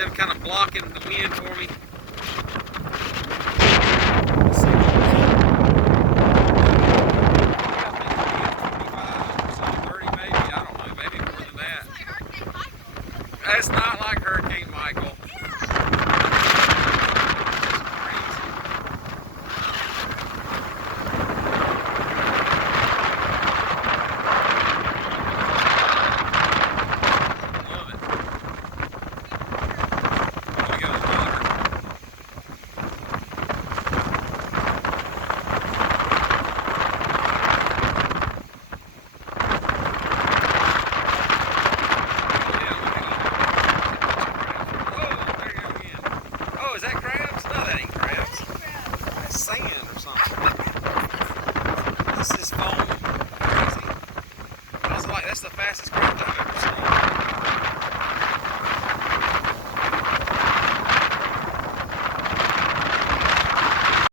them kind of blocking the wind for me. It's not like Hurricane Michael. Is that crabs? No, that ain't crabs. That's sand or something. This is foam. Crazy. That's the fastest crab I've ever seen.